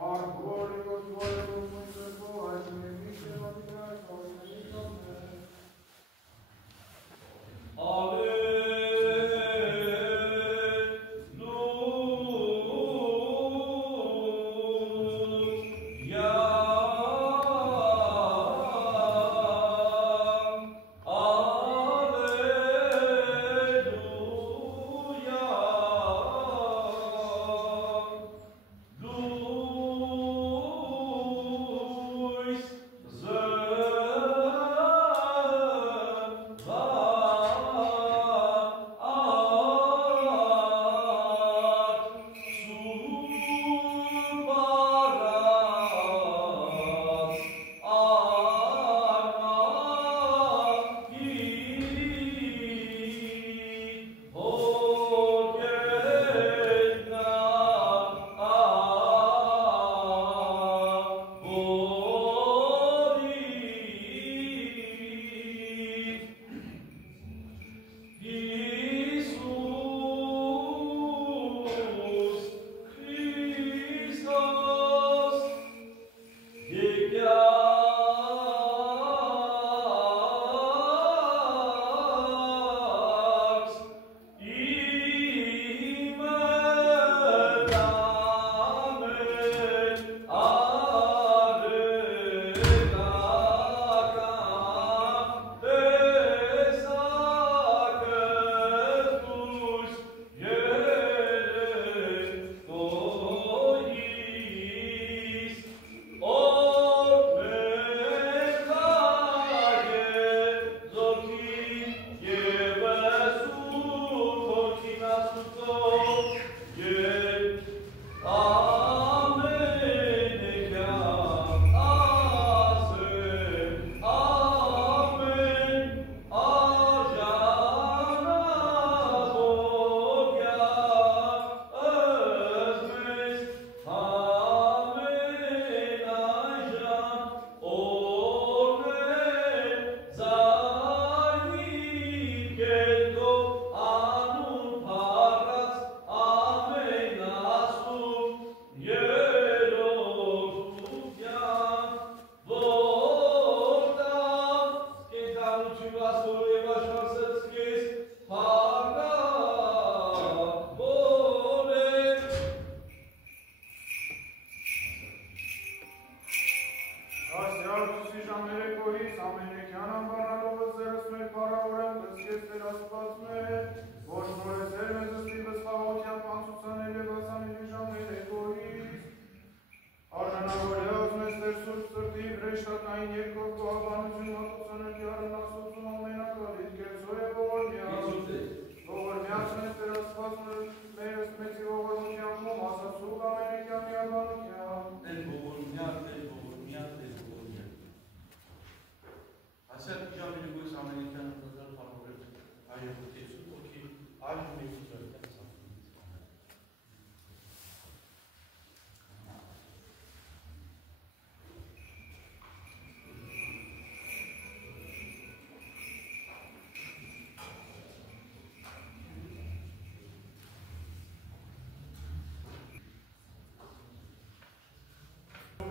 Our Lord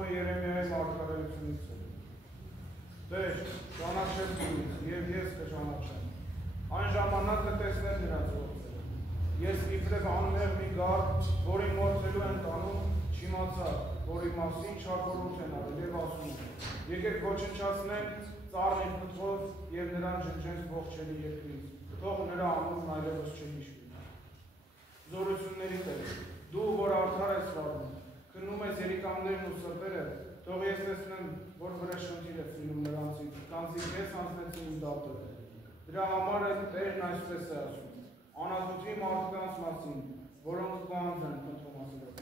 Երեմիայի մարգարեությունից Տեր, ճանաչեց ինձ, և ես կճանաչեմ։ Այն ժամանակ կտեսնեմ նրանց գործերը։ Ես իբրև անմեղ մի գառ, որին մորթելու են տանում, չիմացա, որի մասին չարքորոց են արել և ասում են. եկեք ոչնչացնենք ծառն իր պտղով և նրան ջնջենք ողջելի երկրից, թող նրա անունն այլևս չհիշվի։ Զորությունների Տեր, դու, որ արդար ես վարում, քննում ես երիկամներն ու սրտերը, թող ես տեսնեմ, որ վրեժխնդիր ես լինում նրանցից, կանցի քեզ հանձնեցին իմ դատը։ Դրա համար է Տերն այսպես է ասում. անազուտի մարդկանց մասին, որոնք կանձ են փնթոմասելով։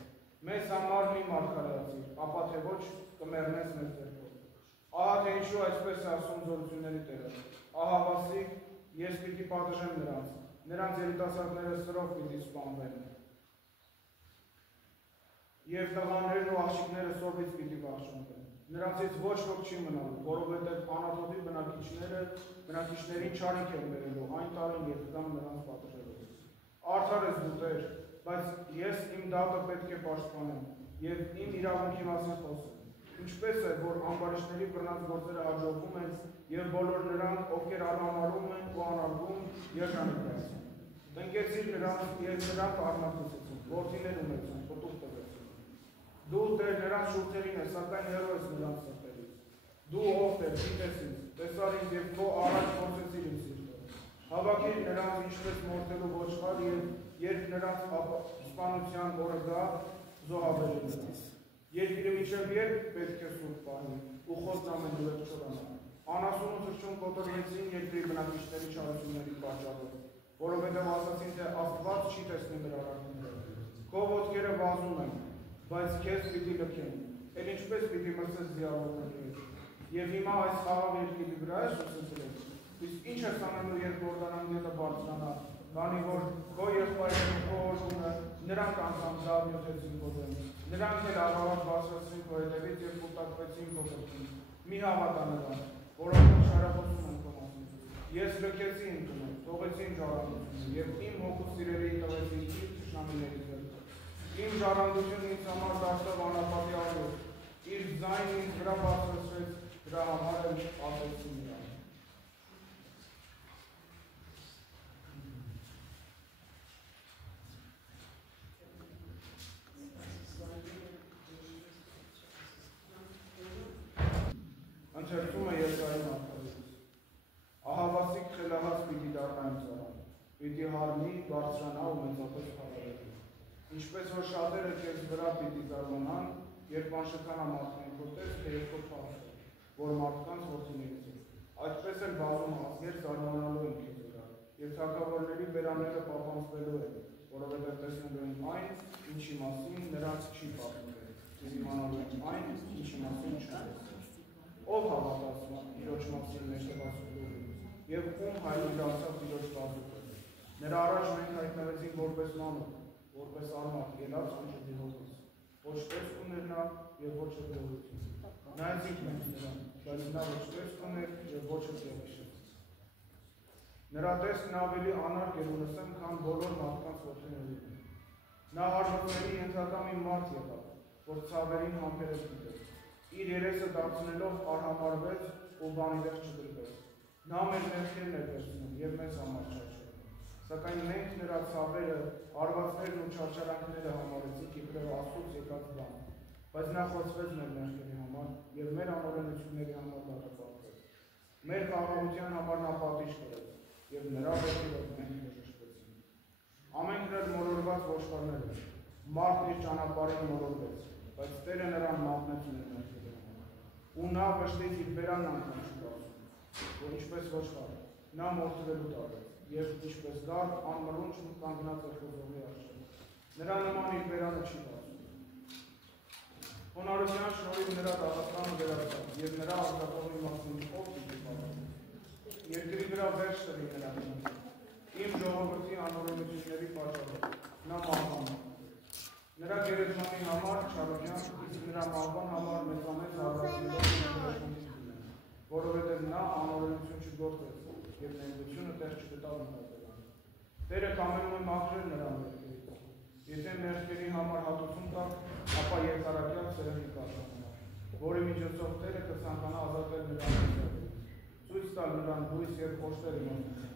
Մեզ համար մի մարգարեացիր, ապա թե ոչ կմեռնես մեզ ձեռքով։ Ահա թե ինչու այսպես է ասում զորությունների Տերը։ Ահա վասիկ, ես պիտի պատժեմ նրանց երիտասարդները սրով պիտի սպանվեն։ Եվ տղաներն ու աղջիկները սովից պիտի վախճանվեն։ Նրանցից ոչ ոք չի մնալու, որովհետև Անատոտի բնակիչներին չարիք են բերելու այն տարին, երբ գամ նրանց պատժելով։ Արդար ես դու Տեր, բայց ես իմ դատը պետք է պաշտպանեմ և իմ իրավունքի մասին խոսեմ։ Ինչպես է, որ ամբարիշտների բռնած գործերը հաջողվում են և բոլոր նրանք, ովքեր արհամարհում են ու անարգում, երջանիկ տնկեցիր նրանց և նրանք արմատուցեցին, որդիներ ունեցան, պտուղ տվեցին։ Դու Տեր նրանց շուրթերին ես, սակայն հեռու ես նրանց սրտերից։ Դու ով Տեր, գիտես ինձ, տեսար ինձ և քո առաջ փորձեցիր իմ սիրտը։ Հավաքիր նրանց ինչպես մորթելու ոչխար և երբ նրանց սպանության օրը գա, զոհաբերել նրանց։ Երկիրը մինչև երբ պետք է սուրբ պահի ու խոսն ամենուրեք չորանա։ Անասուն ու թռչուն կոտորվեցին երկրի բնակիչների չարությունների պատճառով, որովհետև ասացին, թե Աստված չի տեսնի նրա արարքները։ Քո ոտքերը վազում են, բայց քեզ պիտի լքեն, էլ ինչպես պիտի մրցես ձիավորների հետ։ Եվ հիմա այս խաղաղ երկրի վրա ես ուսուցրել, իսկ ինչ ես անելու, երբ Որդանան գետը բարձրանա, քանի որ քո եղբայրն ու քո օրհունը նրանք անգամ ձավ նյութեցին քո դեմ, նրանք էլ աղավաղ բարձրացրին քո հետևից և կուտակվեցին քո կողքին։ Մի հավատա նրանց, որոնք շարախոսում են քո մասին։ Ես լքեցի իմ տունը, թողեցի իմ ժառանգությունը և իմ հոգու սիրելիին տվեցի իր թշնամիների ձեռքը։ Իմ ժառանգությունն ինձ համար դարձավ անապատի առօր, իր ձայնն ինձ վրա բարձրացրեց, դրա համար էլ ատեցի նրան։ Ընթերցում է Եսայի մարգարեից։ Ահավասիկ խելահաց պիտի դառնա իմ ծառան, պիտի հառնի, բարձրանա ու մեծապես խաղաղի։ Ինչպես որ շատերը քեզ վրա պիտի զարմանան, երբ անշքանա մարդկային քո տես, թե երբ քո փառքը, որ մարդկանց որդիներից է։ Այդպես էլ բազում ազգեր զարմանալու են քեզ վրա, և թագավորների բերանները պապանձվելու են, որովհետև տեսնելու են այն, ինչի մասին նրանց չի պատմվել, և իմանալու են այն, ինչի մասին չունես։ Ով հավատաց Տիրոջ մասին մեր տվածքով, և ում հայտնի դարձավ Տիրոջ բազուկը։ Նրա առաջ մենք հայտնվեցինք որպես մանուկ, որպես արմատ, ելած անջդի հոգուց։ Ոչ տեսք ուներ նա և ոչ էլ գողություն։ Նայեցինք մենք նրան, բայց նա ոչ տեսք ուներ և ոչ էլ գեղիշեց։ Նրա տեսքն ավելի անարգ էր ու լսեմ, քան բոլոր մարդկանց որդիներին։ Նա հարվածների ենթակա մի մարդ եղավ, որ ցավերին համբերեց գիտեց։ Իր երեսը դարձնելով արհամարվեց ու բանիվեր չդրվեց։ Նա մեր մեղքերն էր վերցնում և մեզ համար չարչարում։ Սակայն մենք նրա ցավերը, հարվածներն ու չարչարանքները համարեցինք իբրև Աստծուց եկած բան։ բայց նա խոցվեց մեր մեղքերի համար եւ մեր անօրենությունների համար դատապարտվեց։ Մեր խաղաղության համար նա պատիժ կրեց եւ նրա ոտքերով մենք բժշկվեցինք։ Ամենքն էլ մոլորված ոչխարներ են, մարդն իր ճանապարհին մոլորվեց, բայց Տերը նրան մատնեց մեր մեղքերի համար։ Ու նա վշտից իր բերանն անգամ չի բացում, որ ինչպես ոչխար, նա մորթվելու տարեց եւ ինչպես գառ անմռունչ կանգնած է խոզողի առջև։ Նրա նման իր բերանը չի բացում։ Խոնարհության շնորհիվ նրա դատաստանը վերացավ եւ նրա ազատողի մասին ով պիտի պատասխանի։ Երկրի վրա վերջ տրի նրա իմ ժողովրդի անօրենությունների պատճառով նա մահվան։ Նրա գերեզմանի համար չարության, իսկ նրա մահվան համար մեծամեծ հարվածներով որովհետև նա անօրենություն չգործեց եւ ներկայությունը տեղ չգտավ նկատելան։ Տերը կամենում է մաքրել նրա մեղքերից։ Եթե մեղքերի համար հատուցում տա, ապա երկարակյալ սերնդի կազմանա, որի միջոցով Տերը կցանկանա ազատել նրան մեղքերից, ցույց տալ նրան հույս եւ փոշտեր իմաստություն,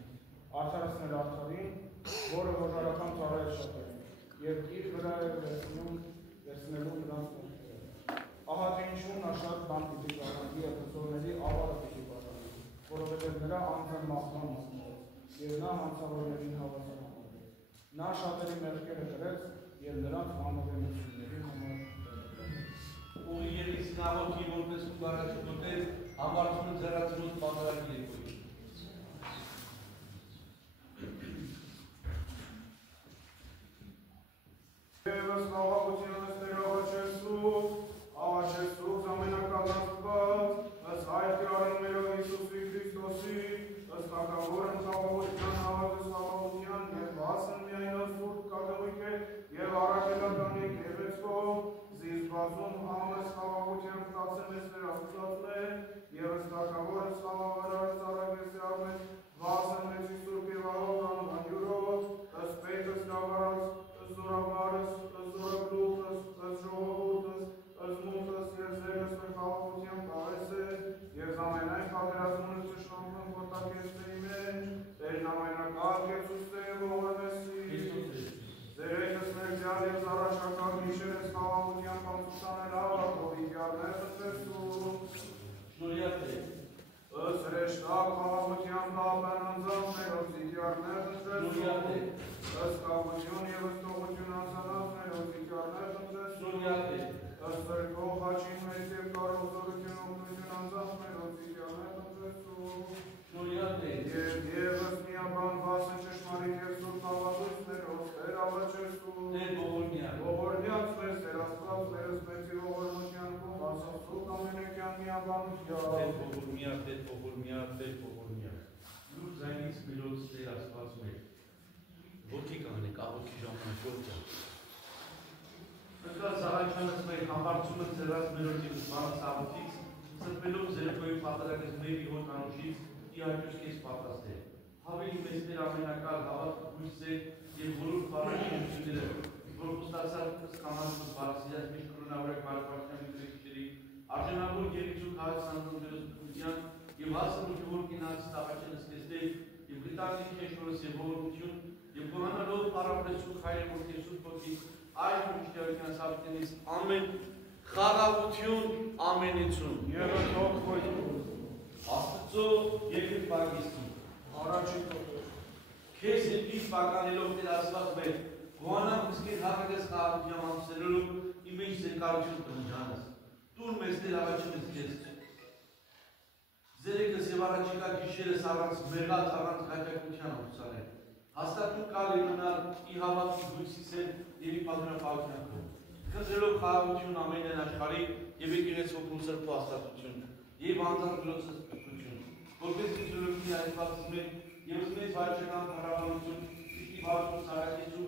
արդարացնել արդարին, որը հոժարական ծառայել շատերին, եւ իր վրա է վերցնելու նրանց մեղքերը։ Ահա թե ինչու նա շատ բան պիտի կատարի եւ հզորների ավարը պիտի կատարի, որովհետեւ նրա անձը մահվան մատնեց եւ նա հանցավորներին հավասար համարվեց։ Նա շատերի մեղքերը կրեց եւ նրանց անօրենությունների համար ու երես նավոքի որպես ուղղարաշուտել համարցումը ձեռացնոց պատարակի երկույն։ Եվս խաղաղությանս ներողաչեսուք, աղաչեսուք ամենակալաստված, ըս հայրքի արնումերով Իսուսի Քրիստոսի, ըս թագավորն խաղաղության հավատս խաղաղության և հասն միայնոց սուրբ կաթողիկ է և առաքելական եկեղեցով, զիզբազում համես խաղաղության ստացեմ ես վերաստուծացնել, և ըս թագավորս խաղաղարարս առագեսի արմես, վասն մեծի սուրբ և ահող անվանյուրով, ըս պետս կավարած, զորավարս, զորագլուխս, ժողովուրդս, մութս և զերս խաղաղության կաղես է, և ամենայն պատերազմունը ճշնամքն կոտակեցնեի մեջ, Տերն ամենակալ կեցուստե և ողորմեսի, զերեքս մերձյալ և զարաշական գիշերս խաղաղության պանցուցանել ավակովի կյարներ խտեսում, շնորհյալ Տեր, ըս հրեշտակ խաղաղության կապեն անձաններով զիկյարներ խտեսում, ըս կաղություն և ըս տողություն անցանածներով զիկյարներ խտեսում, շնորհյալ Տեր, ըս սրկող հաչին մեծ և կարող զորություն օգնություն անձաններով զիկյարներ խտեսում, շնորհյալ Տեր, և ըս միաբան վասն ճշմարիտ և սուրբ հավատություններով Տեր աղաչեսում, Տեր ողորմյալ, ողորմյալ Տեր Տեր Աստված Տերս մեծի ողորմության կողմ ասացուկ ամենեկյան միաբանության, Տեր ողորմյալ, Լուր ձայնից միրոց Տեր Աստված մեր, ոգի կանեք աղոքի ժամանակով Նկալ Սաղայչյանս մեր համարցումը ձերած մերոցի ուսմանս աղոքից, սրբելով զերքոյի պատարակս մեր իհոտ անուշից իհաճուս կես պատաստ է։ Հավելի մեզ Տեր ամենակալ հավատ հույս է և որուր պարաշինությունները, որ կուստացած կամանցուս բարսիած միշտ կրոնավորակ բարպարության յութրեքիչերի, արժենավոր երիցուկ հայացանձններս բկության և հասն ու ժողոր կինանց տաղաչենս կեստել և գտանիք հեշորս և ողորմություն և կոհանալով պարապրեսուկ հայր որդեսուկ ոգի այլ միշտերության սավտենից ամեն խաղաղություն ամենություն և հոք ոյթում, Աստծո երկրի պագիստի առաջի կոտոր, Քեզ եպի պականելով Տեր Աստված մեր գոհանամ կսկեր հաղագես խաղաղության ամսերելով իմեջ զերկարություն կնջանս Տուր մեզ Տեր աղաչում ես քեզ Զերեկս և առաջիկա գիշերս առանց մեղած առանց հաճակության ուսանել Հաստատում կալ իմանալ ի հավատքի հույսիս են և ի պատրապահության կողմ Քնձելով խաղաղություն ամենեն աշխարհի և եկեղեցի հոգում սրբու հաստատություն և անձանց գլոցս կրթություն որպես քրիստոնեի այստեղից մեր և մեծ վայրչական փառաբանություն Քրիստի բարձր սարակեցու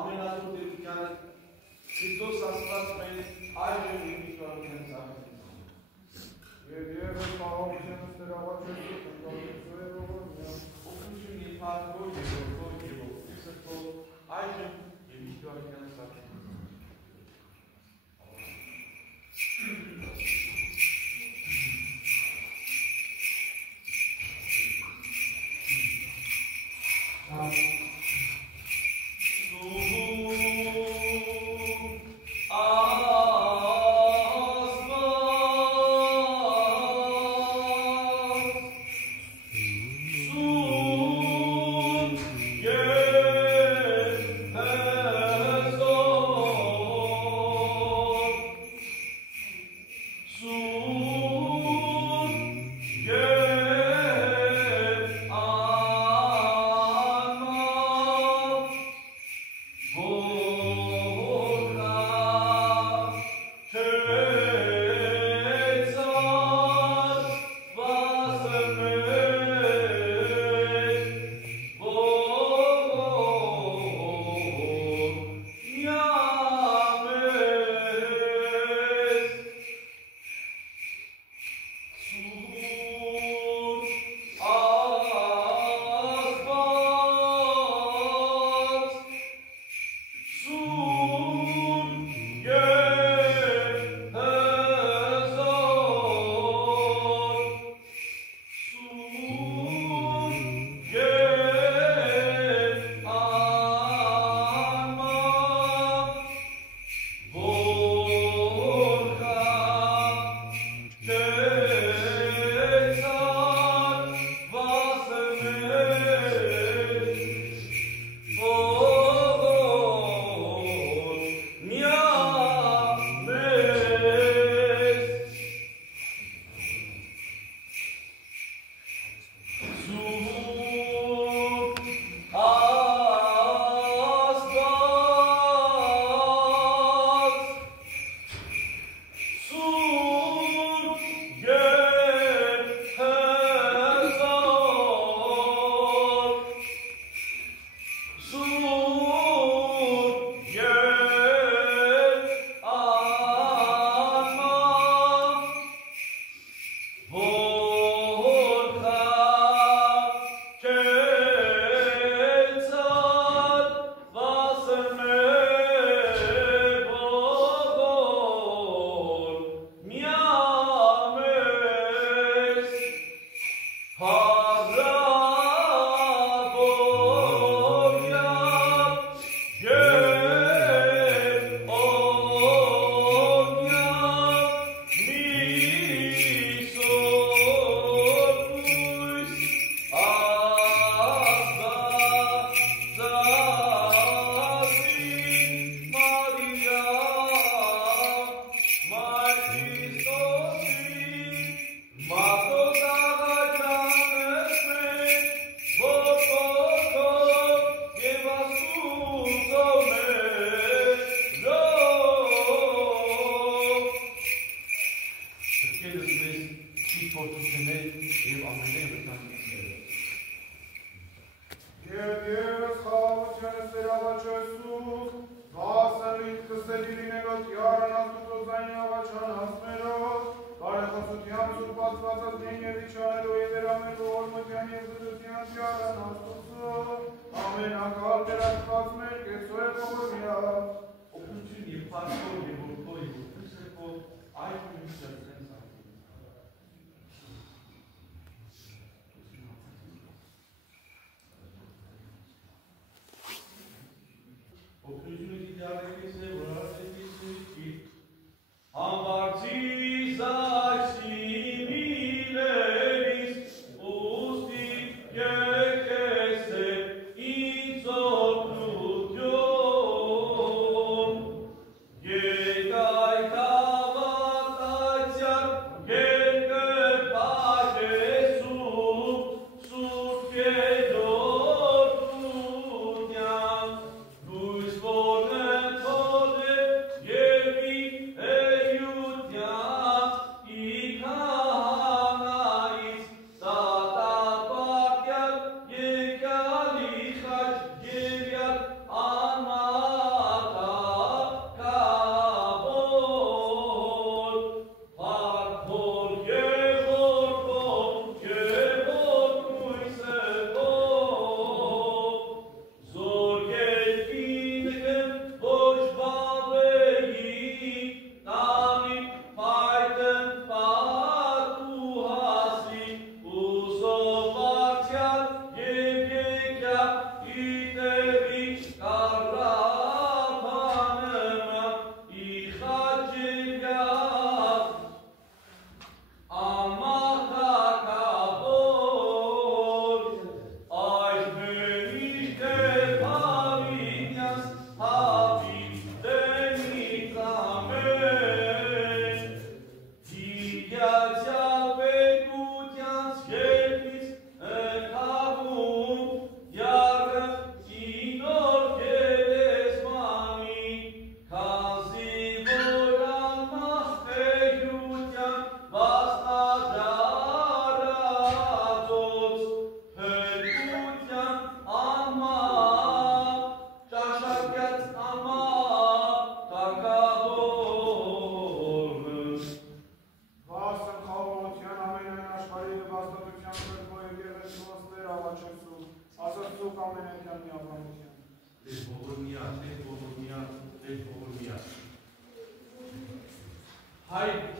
ամենազոր տերությանը Քրիստոս Աստված մեր այժմ և միշտորեն սարակեցու և խաղաղությունս Տեր աղաչեսուկ, ընկալություն և ողորմյալ, օգնություն և փառքով և ողորմով և ողորմի սրբով այժմ և միշտորեն սարակեցու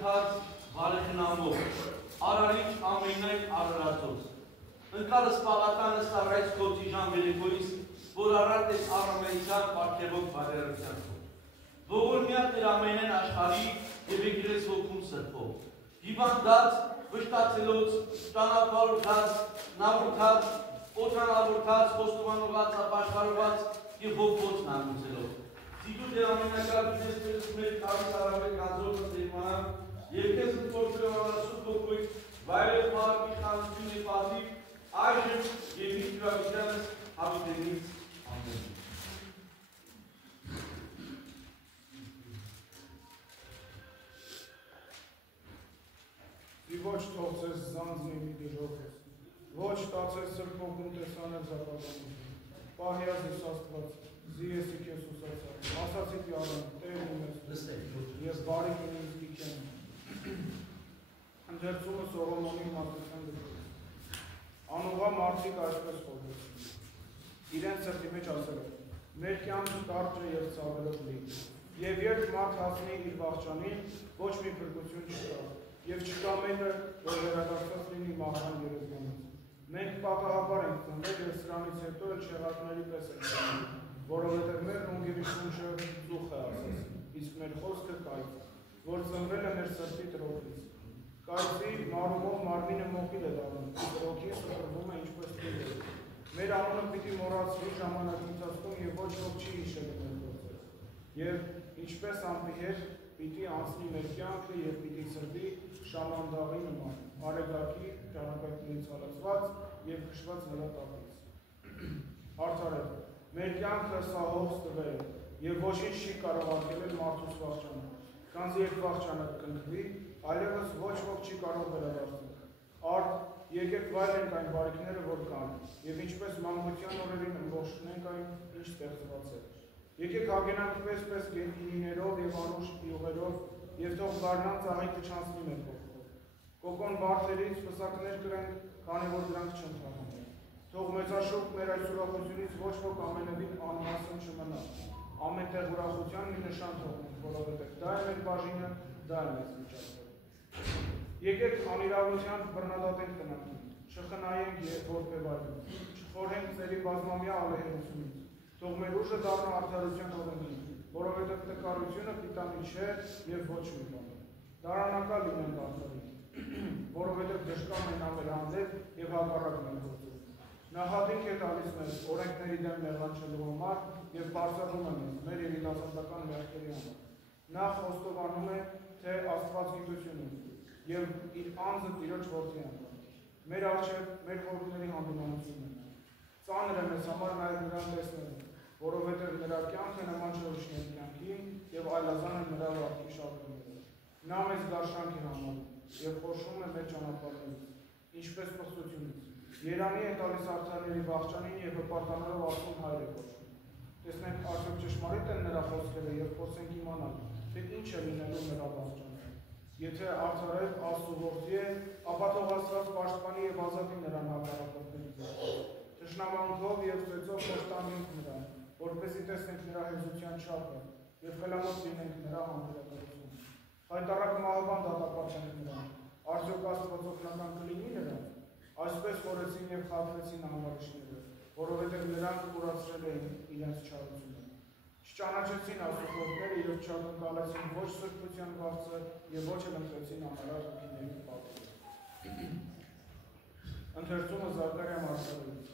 Արարքած բարեխնամով, Արարիչ ամենայն Արարածոց, ընկալս պաղատանս առայց կոցի ժան վերեկորիս, որ առարդ ես առամերության պարգևոք բարերության քո։ Ողորմյա Տեր ամենեն աշխարհի եւ եկեղեցի ոգում սրբով։ Հիվանդած, վշտացելոց, ճանապարհորդած, նավուրթած, օդանավուրթած, խոստովանողած, ապաշխարված եւ ողբոց նամուցելով։ Սիրու Տեր ամենակալ դեսպես մեր կարիք արավետ գանձողը դերմանա եւ քեզ գործելով անասուտ ոգույց վայրել փառք իշխանություն եւ ազիվ այժմ եւ միտվավիճանս հավիտենից ամեն։ Ոչ թող ձեզ զանձնի մի դժոխես, ոչ տացես սրբոքում տեսանել զապատանություն, պահյազ ես աստված, զիեսի կես ուսացած, ասացիք յարան, տեր իմես, և բարի կինից գիքեն, ընդերցումը Սողոմոնի մարդության դպրեց, անուղա մարդիկ այսպես խորվեցին, իրեն սրտի մեջ ասել է, մեր կյանքը կարճ է և ցավելով լի, և երբ մարդ հասնի իր վախճանին, ոչ մի փրկություն չկա, և չկա մեկը, որ վերադարձած լինի մահվան երազանից։ Մենք պատահաբար ենք ծնվել և սրանից հետո էլ չեղարկների պես ենք ծնվել, որովհետև մեր ռունգերի շունչը ծուխ է ասես, իսկ մեր խոսքը կայծ, որ ծնվել է մեր սրտի տրոքից։ Կայծի մարումով մարմինը մոխիլ է դառնում, իսկ տրոքին ստրվում է ինչպես տիրել։ Մեր անունը պիտի մոռացվի ժամանակի ընթացքում և ոչ ոք չի հիշել մեր գործերը։ Եվ ինչպես անպիհեր պիտի անցնի մեր կյանքը և պիտի սրտի շամանդաղի նման, արեգակի ճանապարհներից հալածված և քշված նրա տակից։ Արդարև, մեր կյանքը սահող ստվեր է, և ոչինչ չի կարող արգելել մարդուս վախճանը, քանզի երբ վախճանը կնքվի, այլևս ոչ ոք չի կարող վերադարձնել։ Արդ, եկեք վայելենք այն բարիքները, որ կան, և ինչպես մանկության օրերին ըմբոշխնենք այն, ինչ ստեղծված է։ Եկեք հագենանք պես գետինիներով և անուշ յուղերով, և թող գարնան ծաղիկը չանցնի մեր կողքով։ Կոկոն բարդերից պսակներ կրենք, քանի որ դրանք չընդհանեն։ Թող մեծաշուրջ մեր այս ուրախությունից ոչ ոք ամենևին անմասն չմնա։ Ամեն տեղ ուրախության մի նշան թողնենք, որովհետև դա է մեր բաժինը, դա է մեզ միջազգը։ Եկեք անիրավության բռնադատենք տնանքին, չխնայենք որբևայրին, չխորհենք ծերի բազմամյա ալեհերությունից։ Թող մեր ուժը դառնա արդարության օրենքին, որովհետև տկարությունը պիտանի չէ և ոչ մի բան։ Դարանակալ լինենք արդարին, որովհետև դժկամ են ամեր հանդեպ և հակառակ մեր գործում։ Նախադինք է տալիս մեզ օրենքների դեմ մեղանչելու համար և բարձրանում է մեզ մեր երիտասարդական մեղքերի համար։ Նա խոստովանում է, թե Աստված գիտություն է և իր անձը Տիրոջ որդի է անում։ Մեր առջև մեր խորհուրդների հանդիմանությունն է։ Ծանր է մեզ համար նաև նրան տեսնելը, որովհետև նրա կյանքը նման չէ ուրիշների կյանքին և այլազան է նրա վարքի շարժումները։ Նա մեզ դաշնանք է համարում և խորշում է մեր ճանապարհներից, ինչպես պղծությունից։ Երանի է տալիս արդարների վախճանին և հպարտանալով Աստծուն Հայր է կոչում։ Տեսնենք արդյոք ճշմարիտ են նրա խոսքերը և խոսենք իմանալ, թե ինչ է լինելու նրա վախճանը։ Եթե արդարև Աստծու որդի է, ապա թող Աստված պաշտպանի և ազատի նրան հակառակորդներից։ Թշնամանքով և ծեծով խոշտանենք նրան, որպեսզի տեսնենք նրա հեզության չափը և խելամոտ լինենք նրա համբերատարությունը։ Խայտառակ մահվան դատապարտենք նրան, արդյոք Աստված օգնական կլինի նրան։ Այսպես խորեցին և խաբվեցին ամբարիշները, որովհետև նրանք կուրացրել էին իրենց չարությունը։ Չճանաչեցին Աստծու որդները և չակնկալեցին ոչ սրբության վարձը և ոչ էլ ընտրեցին անարար հոգիների պատվերը։ Ընթերցումը Զաքարիա մարգարեից։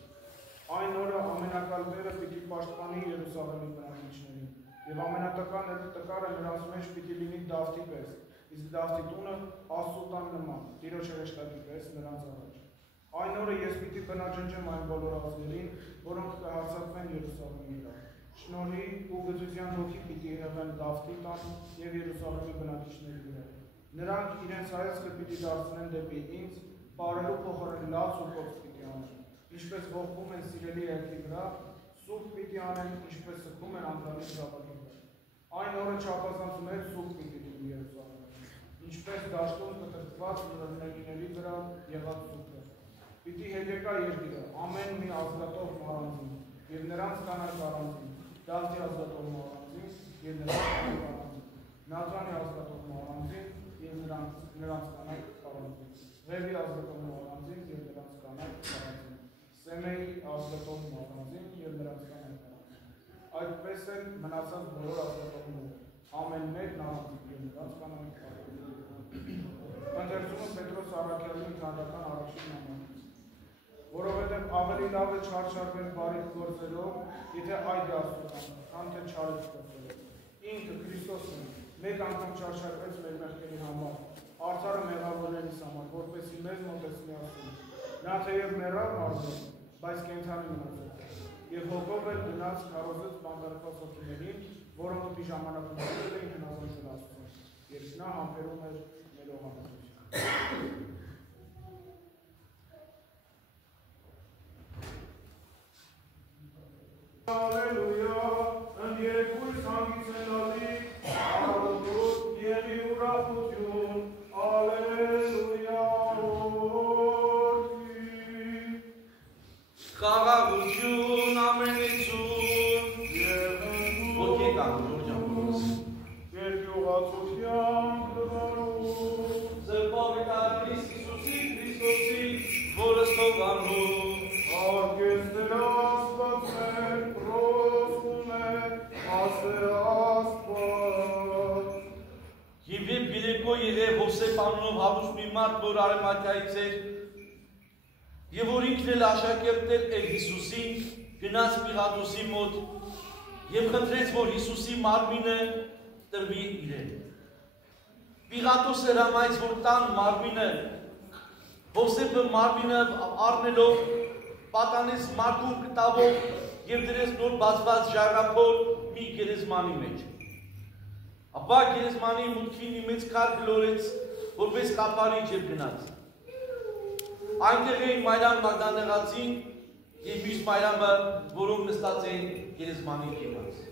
Այն օրը ամենակալ Տերը պիտի պաշտպանի Երուսաղեմի բնակիչներին, և ամենատկարը նրանց մեջ պիտի լինի Դավթի պես, իսկ Դավթի տունը Աստծու տան նման, Տիրոջ հրեշտակի պես նրանց առաջ։ Այն օրը ես պիտի բնաջնջեմ այն բոլոր ազգերին, որոնք կհարձակվեն Երուսաղեմի վրա։ Շնորհի ու գթության հոգի պիտի հղեն Դավթի տան և Երուսաղեմի բնակիչների վրա։ Նրանք իրենց հայացքը պիտի դարձնեն դեպի ինձ, պարելու փոխարեն լաց ու կոպտ պիտի անեն, ինչպես ողբում են սիրելի երկրի վրա, սուրբ պիտի անեն, ինչպես սգում են անդրանիկ զավակի վրա։ Այն օրը չափազանց մեծ սուրբ պիտի լինի Երուսաղեմում, ինչպես դաշտում կտրտված լեռների վրա եղած սուրբը։ Պիտի հետեկա երկիրը ամեն մի ազգատով մահանձին, և նրանց կանայք առանձին, Դավթի ազգատով մահանձին, և նրանց կանայք առանձին, Նաթանի ազգատով մահանձին, եւ նրանց կանայք առանձին։ Ղևի ազգատոմն առանձին եւ նրանց կանայք առանձին։ Սեմեի ազգատոմն առանձին եւ նրանց կանայք առանձին։ Այդպես են մնացած բոլոր ազգատոմները, ամեն մեկն առանձին եւ նրանց կանայք առանձին։ Ընթերցումը Պետրոս Առաքյալի քանդական առաջին նամակից, որովհետև ավելի լավ է չարչարվել բարիք գործերով, եթե այդ է Աստծո, քան թե չարիք գործերով։ Ինքը Քրիստոսն մեկ անգամ չարչարվեց մեր մեղքերի համար, արդարը մեղավորներիս համար, որպեսզի մեզ մոտեցնի Աստծուն։ Նա թեև մեռավ մարմնով, բայց կենդանի մնացեց, եւ հոգով էլ գնաց քարոզեց բանտարկված հոգիներին, որոնք մի ժամանակ մտել էին հնազանդել Աստծուն, երբ նա համբերում էր մեր օղանոցությունը։ Ալելույա, ընդերկույս հանգիցենալի, արոտուտ եղի ուրախություն, ալելույա, որդի։ Խաղաղություն, ամենություն, ոգի կան, Ժորջանոս։ Երկյուղացության դվարում, Զրպավետարիս Հիսուսի, որը ստովանում, արգես նրա աստվածներ, պրոսում է, ասե աստված։ Եվ երբ երեկո եղև Հովսեփ անունով հավուշ մի մարդ, որ Արեմաթայից էր, եւ որ ինքն էլ աշակերտել էր Հիսուսին, գնաց Պիղատոսի մոտ եւ խնդրեց, որ Հիսուսի մարմինը տրվի իրեն։ Պիղատոսը հրամայեց, որ տան մարմինը, Հովսեփը մարմինը առնելով պատանեց մաքուր կտավով եւ դրեց նոր բացված ժառափոր մի գերեզմանի մեջ։ Ապա գերեզմանի մուտքին մի մեծ քար գլորեց, որպես կապարիչ էր գնաց։ Այնտեղ էին Մարիամ Մագդալենացին եւ մյուս Մարիամը, որոնք նստած էին գերեզմանի կենաց։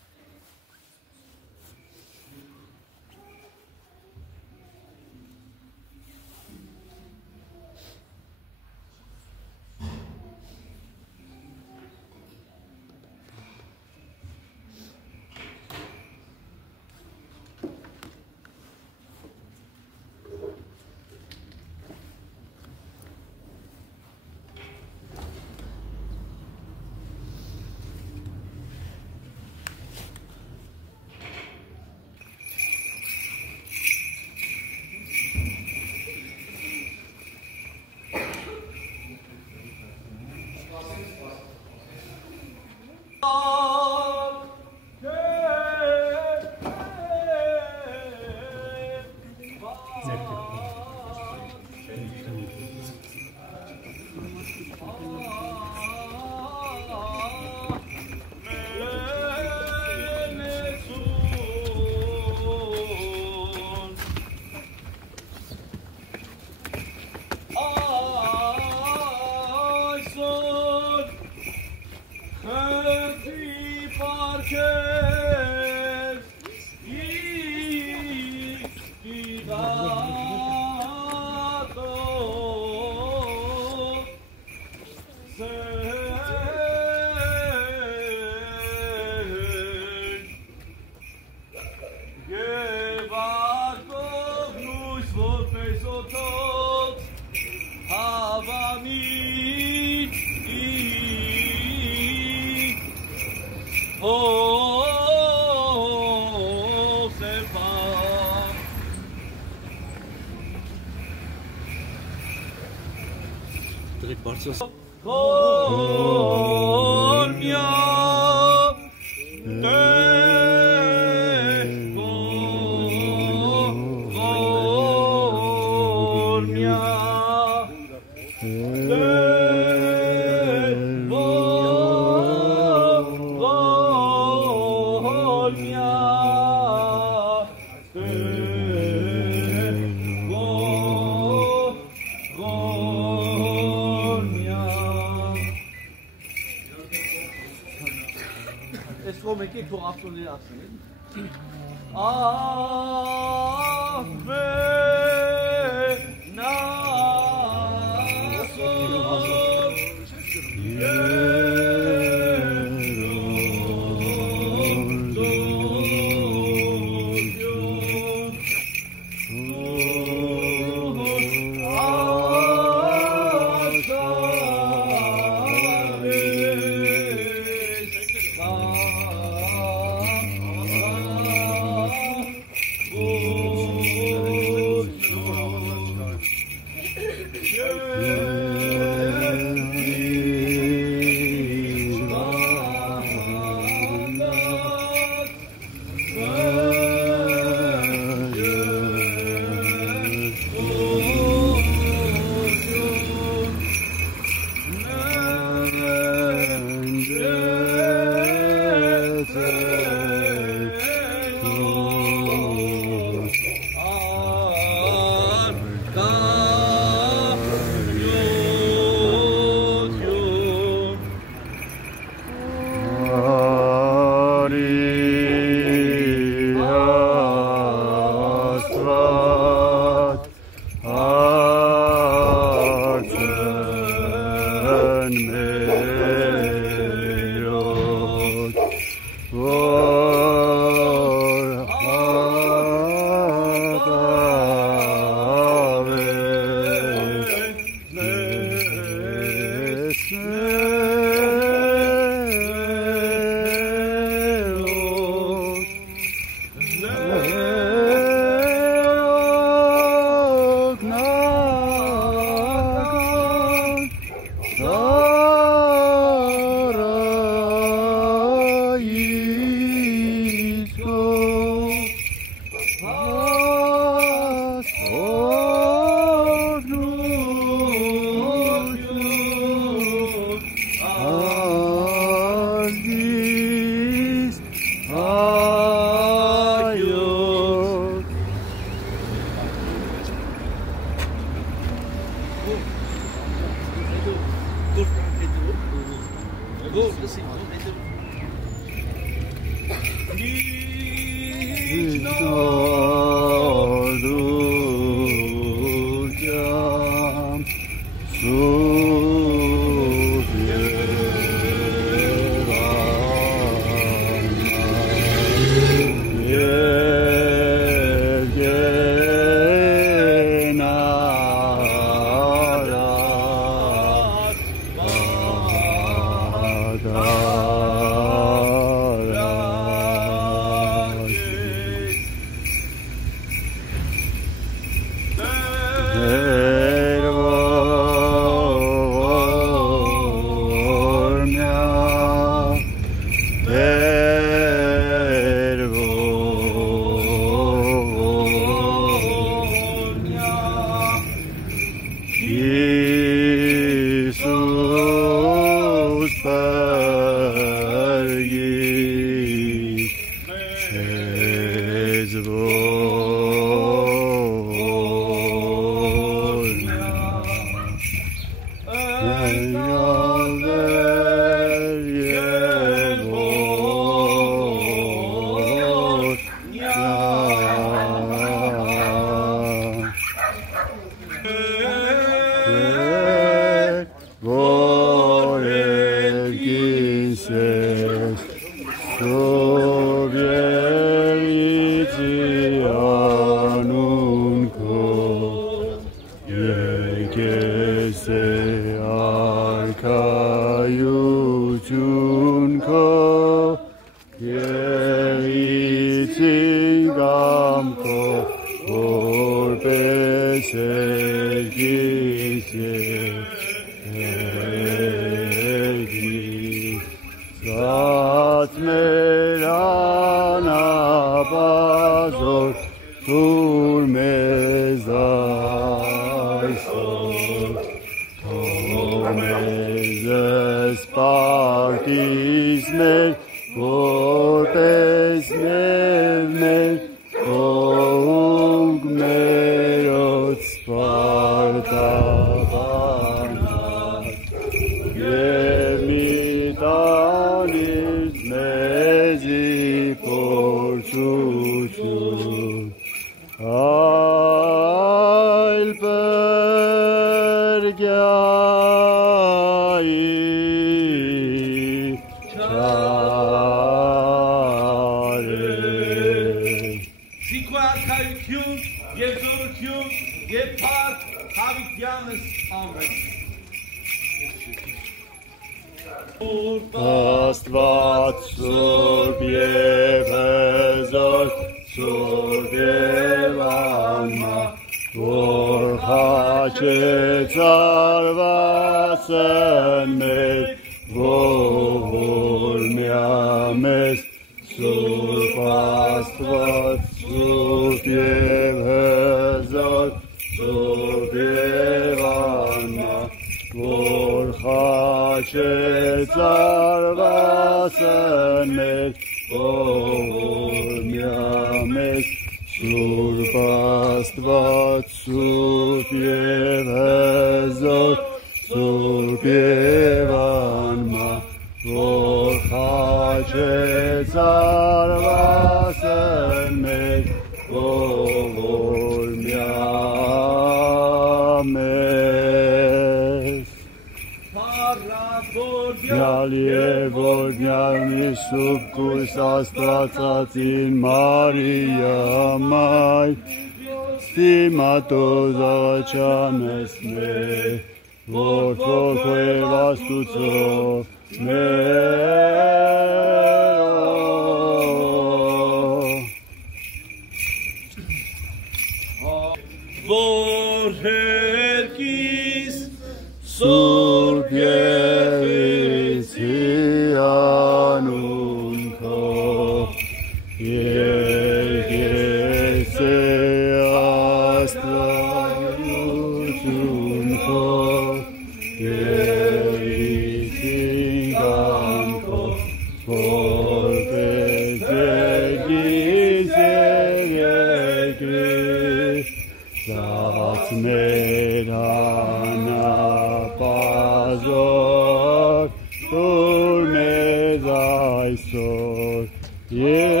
Yeah.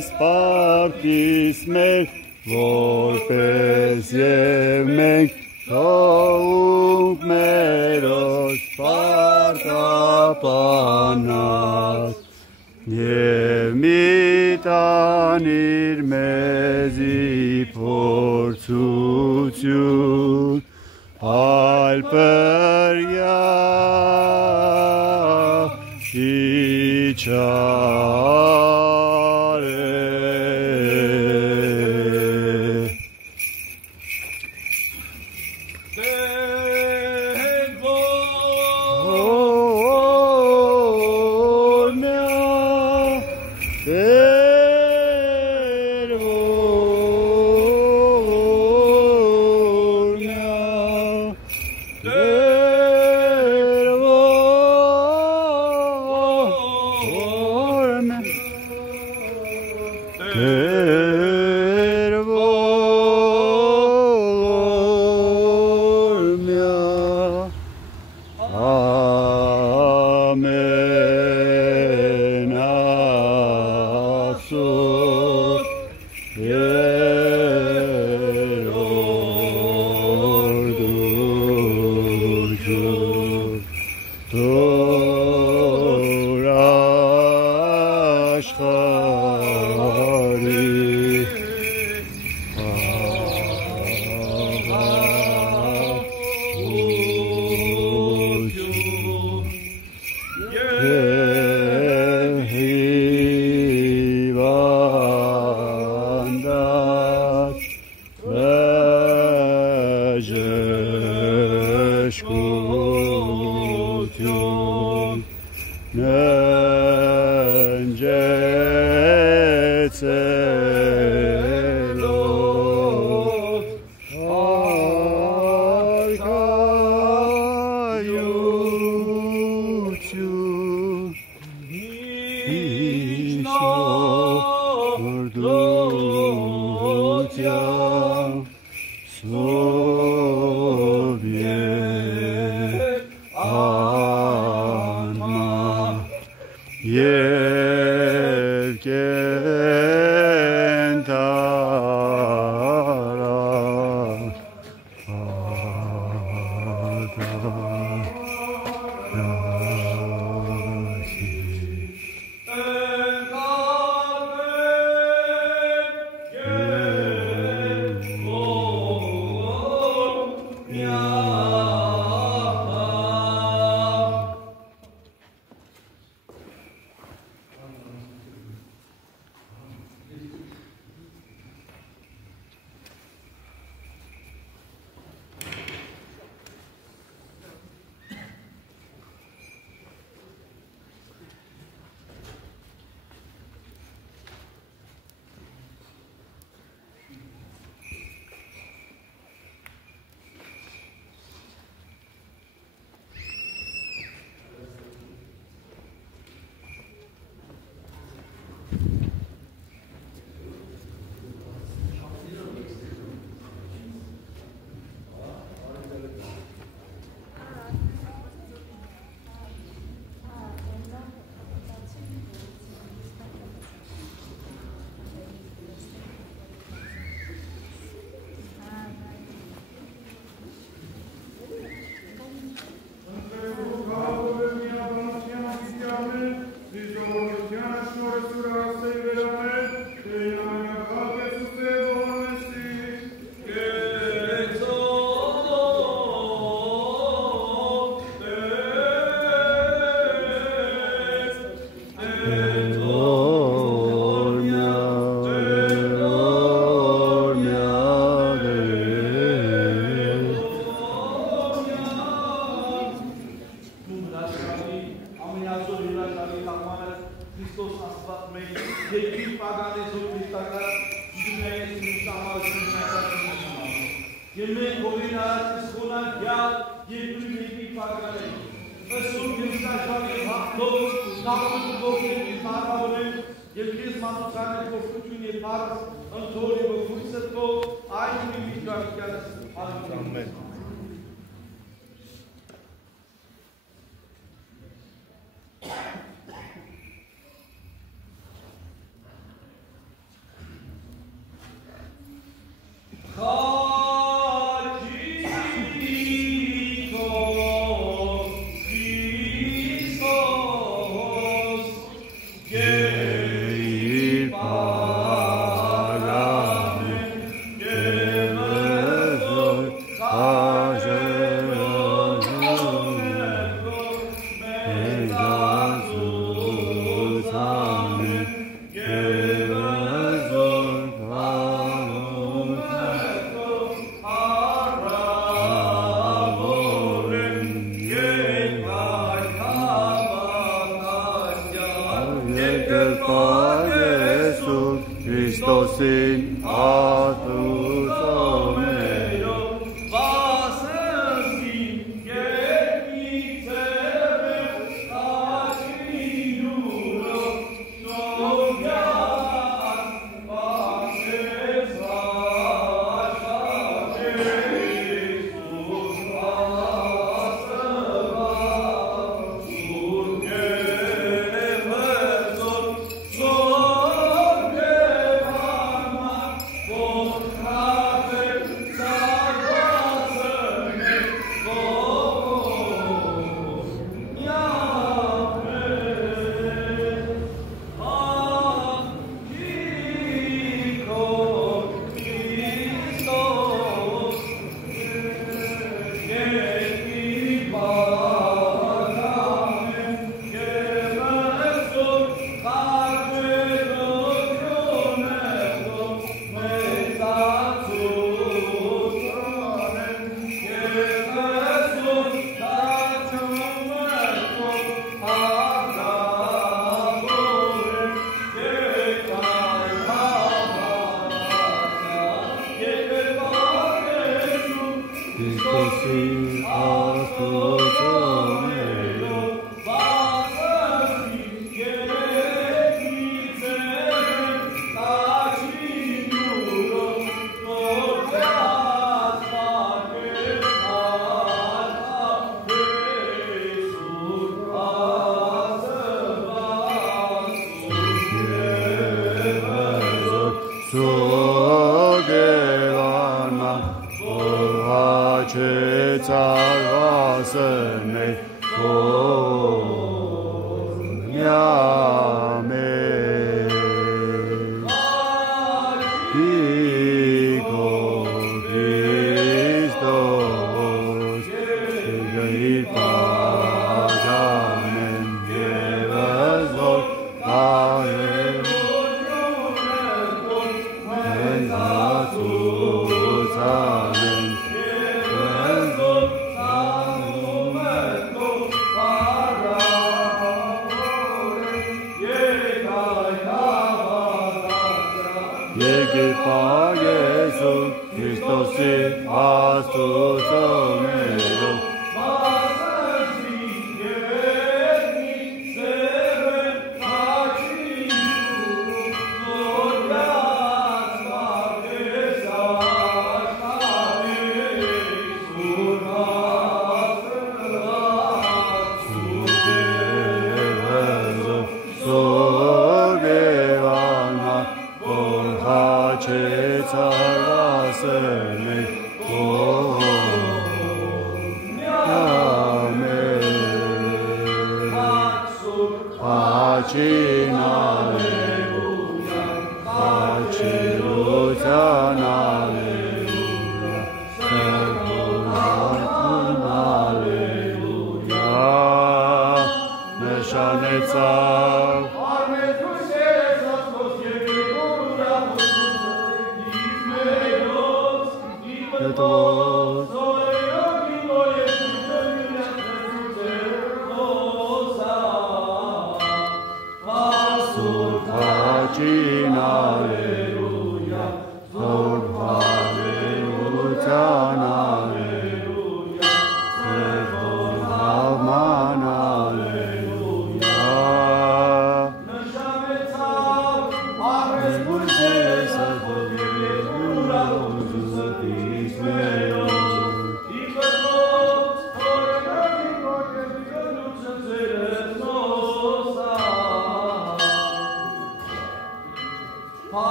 Սպարտիս մեր, որպես և մենք թողունք մերոց պարտապանած, և մի տանիր մեզի փորձություն, այլ պրյա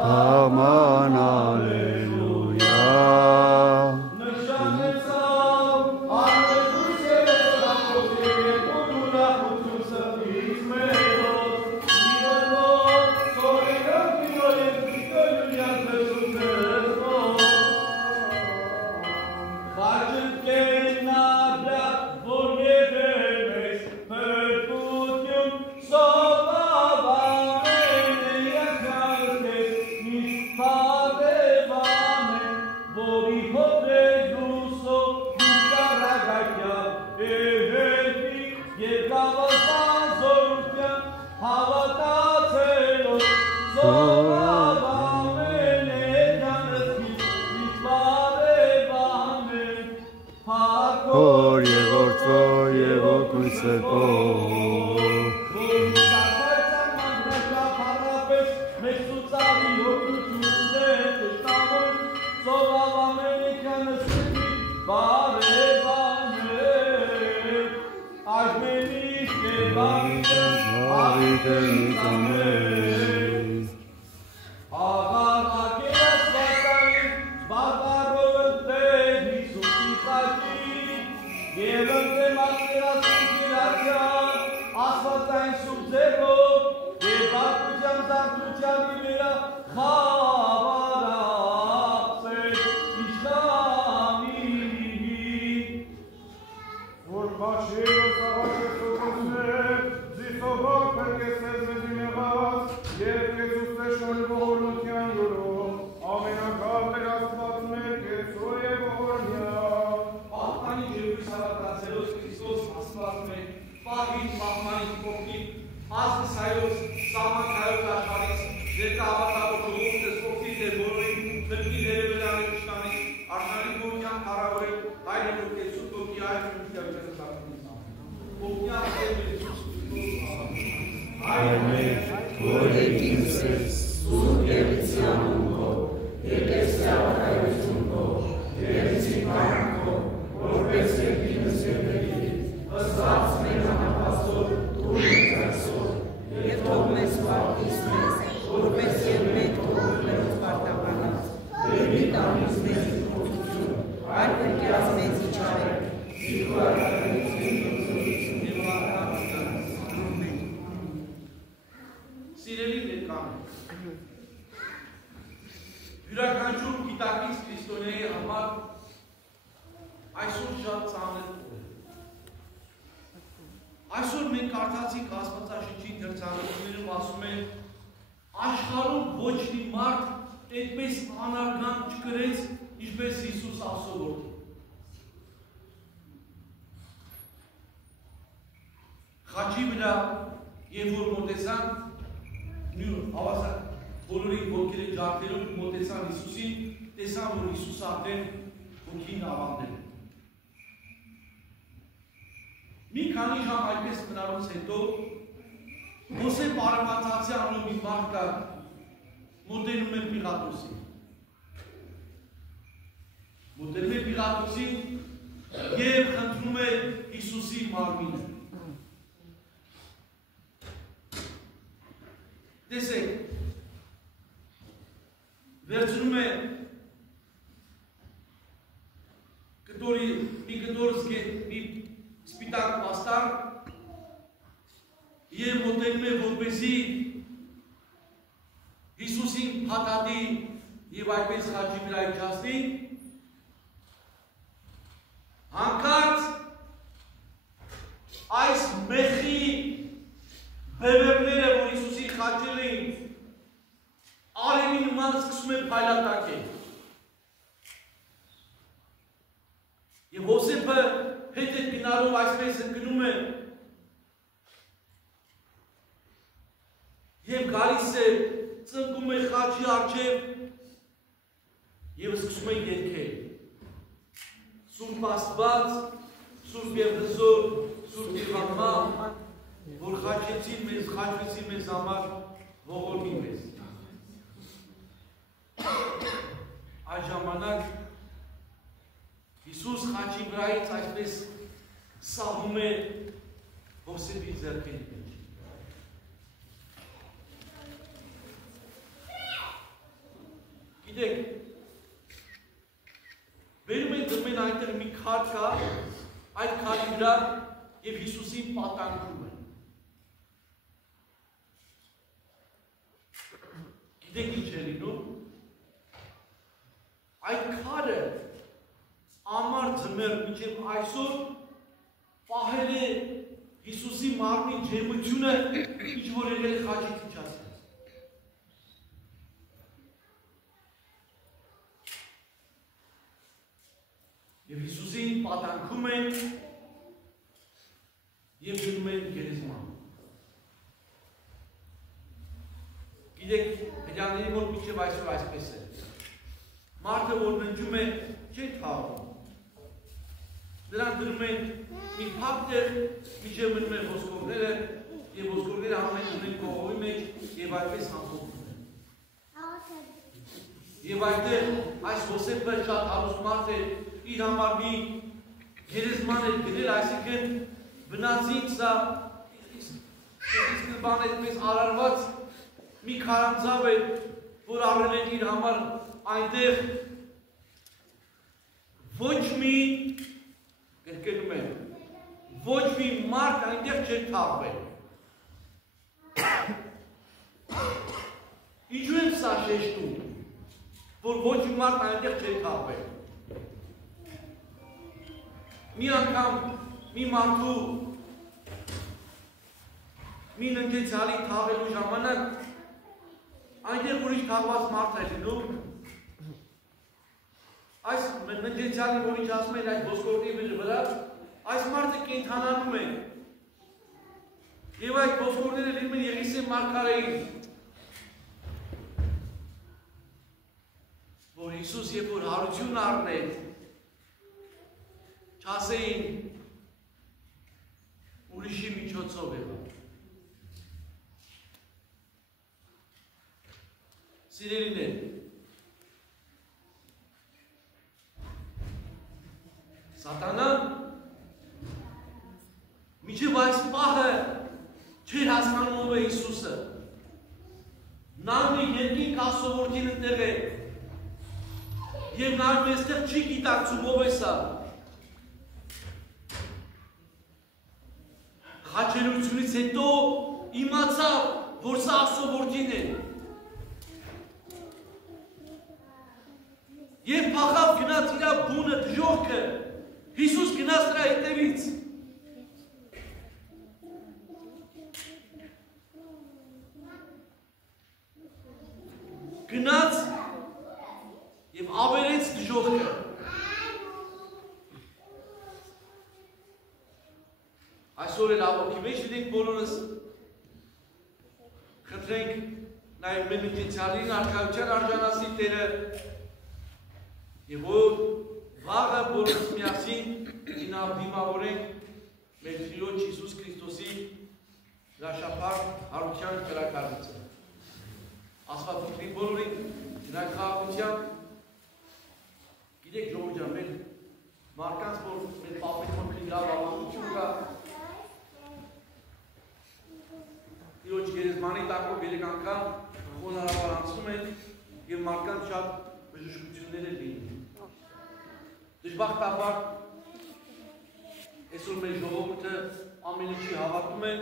Amen, Alleluia. Եվ Հիսուսին պատանքում են և գնում են գերեզման։ Գիտեք, հրյաների մոտ մինչև այսօր այսպես է։ Մարդը, որ ննջում է, չեն թաղում։ Նրան դնում են մի փակ տեղ, մինչև մնում են ոսկորները, և ոսկորները համեն ունեն կողովի մեջ և այդպես համբողում են։ Եվ այդտեղ այս Հոսեփը շատ հարուստ մարդ է, իր համար մի գերեզման է գնել, այսինքն բնածին սա իսկ բան այդպես արարված մի քարանձավ է, որ առել են իր համար այնտեղ ոչ մի կրկնում եմ, ոչ մի մարդ այնտեղ չէր թաղվել։ Ինչու եմ սա շեշտում, որ ոչ մի մարդ այնտեղ չէր թաղվել։ Մի անգամ մի մարդու մի ննջեցյալի թաղելու ժամանակ այնտեղ ուրիշ թաղված մարդ է լինում։ Այս ննջեցյալի, որ ինչ ասում են այդ ոսկորների վրա, այս մարդը կենդանանում է։ Եվ այդ ոսկորները լինում են Եղիսե մարգարեին, որ Հիսուս երբ որ հարություն առներ, չասեին ուրիշի միջոցով եղավ։ Սիրելիներ, Սատանան մինչև այս պահը չէր հասկանում ով է Հիսուսը։ Նա մի երկինք ասովորդին ընտեղ է և նա մեստեղ չի գիտակցում ով է սա։ Խաչելությունից հետո իմացավ, որ սա ասովորդին է։ Եվ փախավ գնաց իրա բունը դժողքը, Հիսուս գնաց նրա հետևից։ Գնաց և ավերեց դժողքը։ Այսօր էլ աղոքի մեջ լինենք բոլորս, խնդրենք նաև մեր ննջեցյալին արքայության արժանացի Տերը, և որ վաղը բոլորս միասին դիմավորենք մեր Տիրոջ Հիսուս Քրիստոսի հրաշափառ հարության կրակարդիցը։ Աստված օգնի բոլորին նրա խաղաղությամբ։ Գիտեք ժողովուրդ ջան, մեր մարդկանց, որ մեր պապին մոտ լավ ավանդություն կա, Տիրոջ գերեզմանի տակով 3 անգամ խոնարհաբար անցնում են և մարդկանց շատ բժշկություններ են լինում։ Դժբախտաբար այսօր մեր ժողովուրդը ամեն ինչի հավատում են,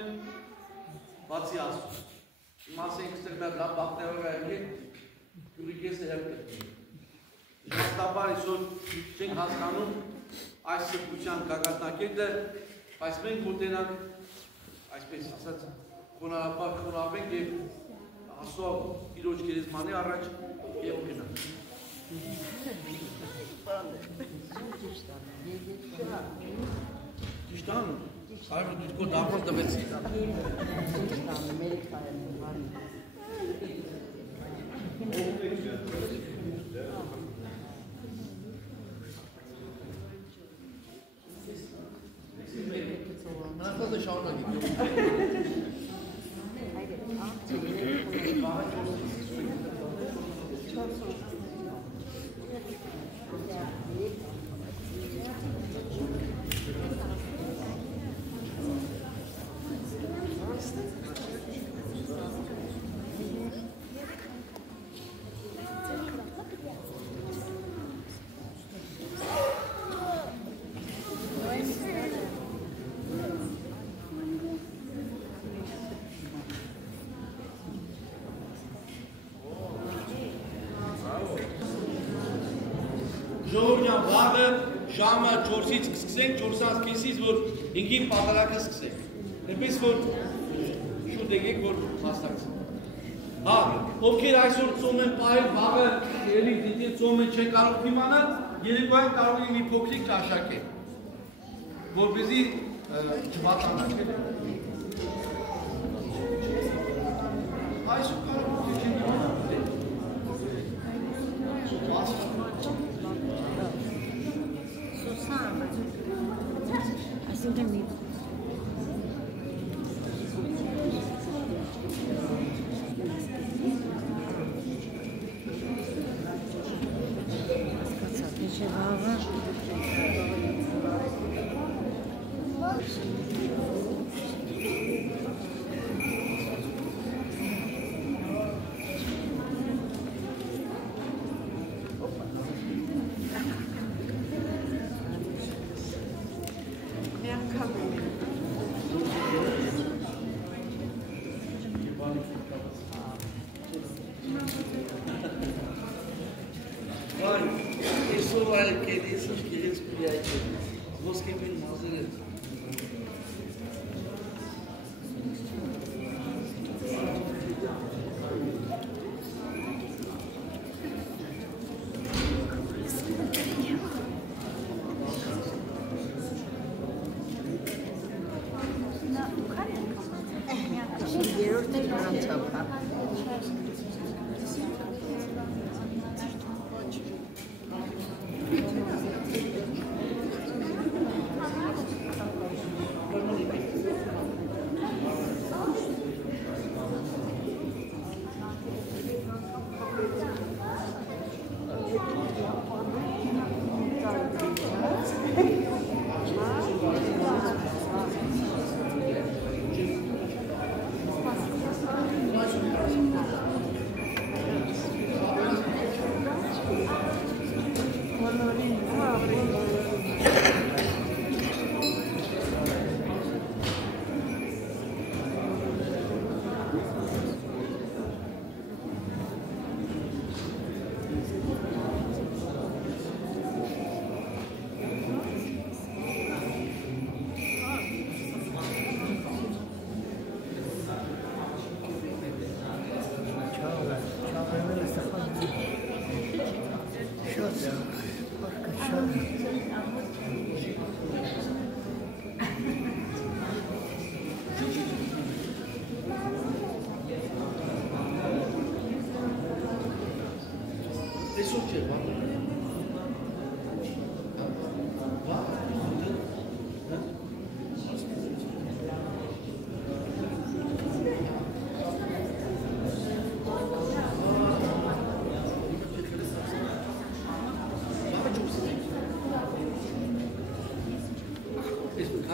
բացի Աստծուց։ Իմ ասենք ստեղ մեր լավ բախտերով եկել, յուրի կեսը հեռ կտրին։ Դժբախտաբար այսօր չենք հասկանում այս սրբության գագաթնակետը, բայց մենք կուտենանք, այսպես ասած, խոնարհաբար խոնարհվենք և Աստծո Տիրոջ գերեզմանի առաջ և գնանք։ Ճիշտան, կարևոր դու քո դառնալ տվեցի։ Մնացածը շարունակենք։ Ժողովրդյան վաղը ժամը 4-ից կսկսենք, 4-ից կեսից, որ 5-ին պատարակը սկսենք։ Էպես որ շուտ եկեք, որ մասնակցենք։ Հա, ովքեր այսօր ծոմ են պահել վաղը, էլի դիտի ծոմ են չեն կարող դիմանալ, Երեկոյան կարող է մի փոքրիկ ճաշակ է, որպեսզի չվատանացվի։ Այսօր կարող է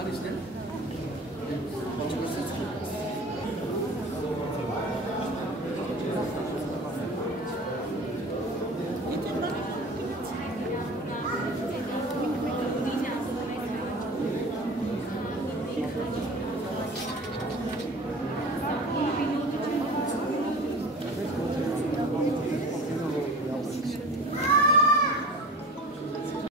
Is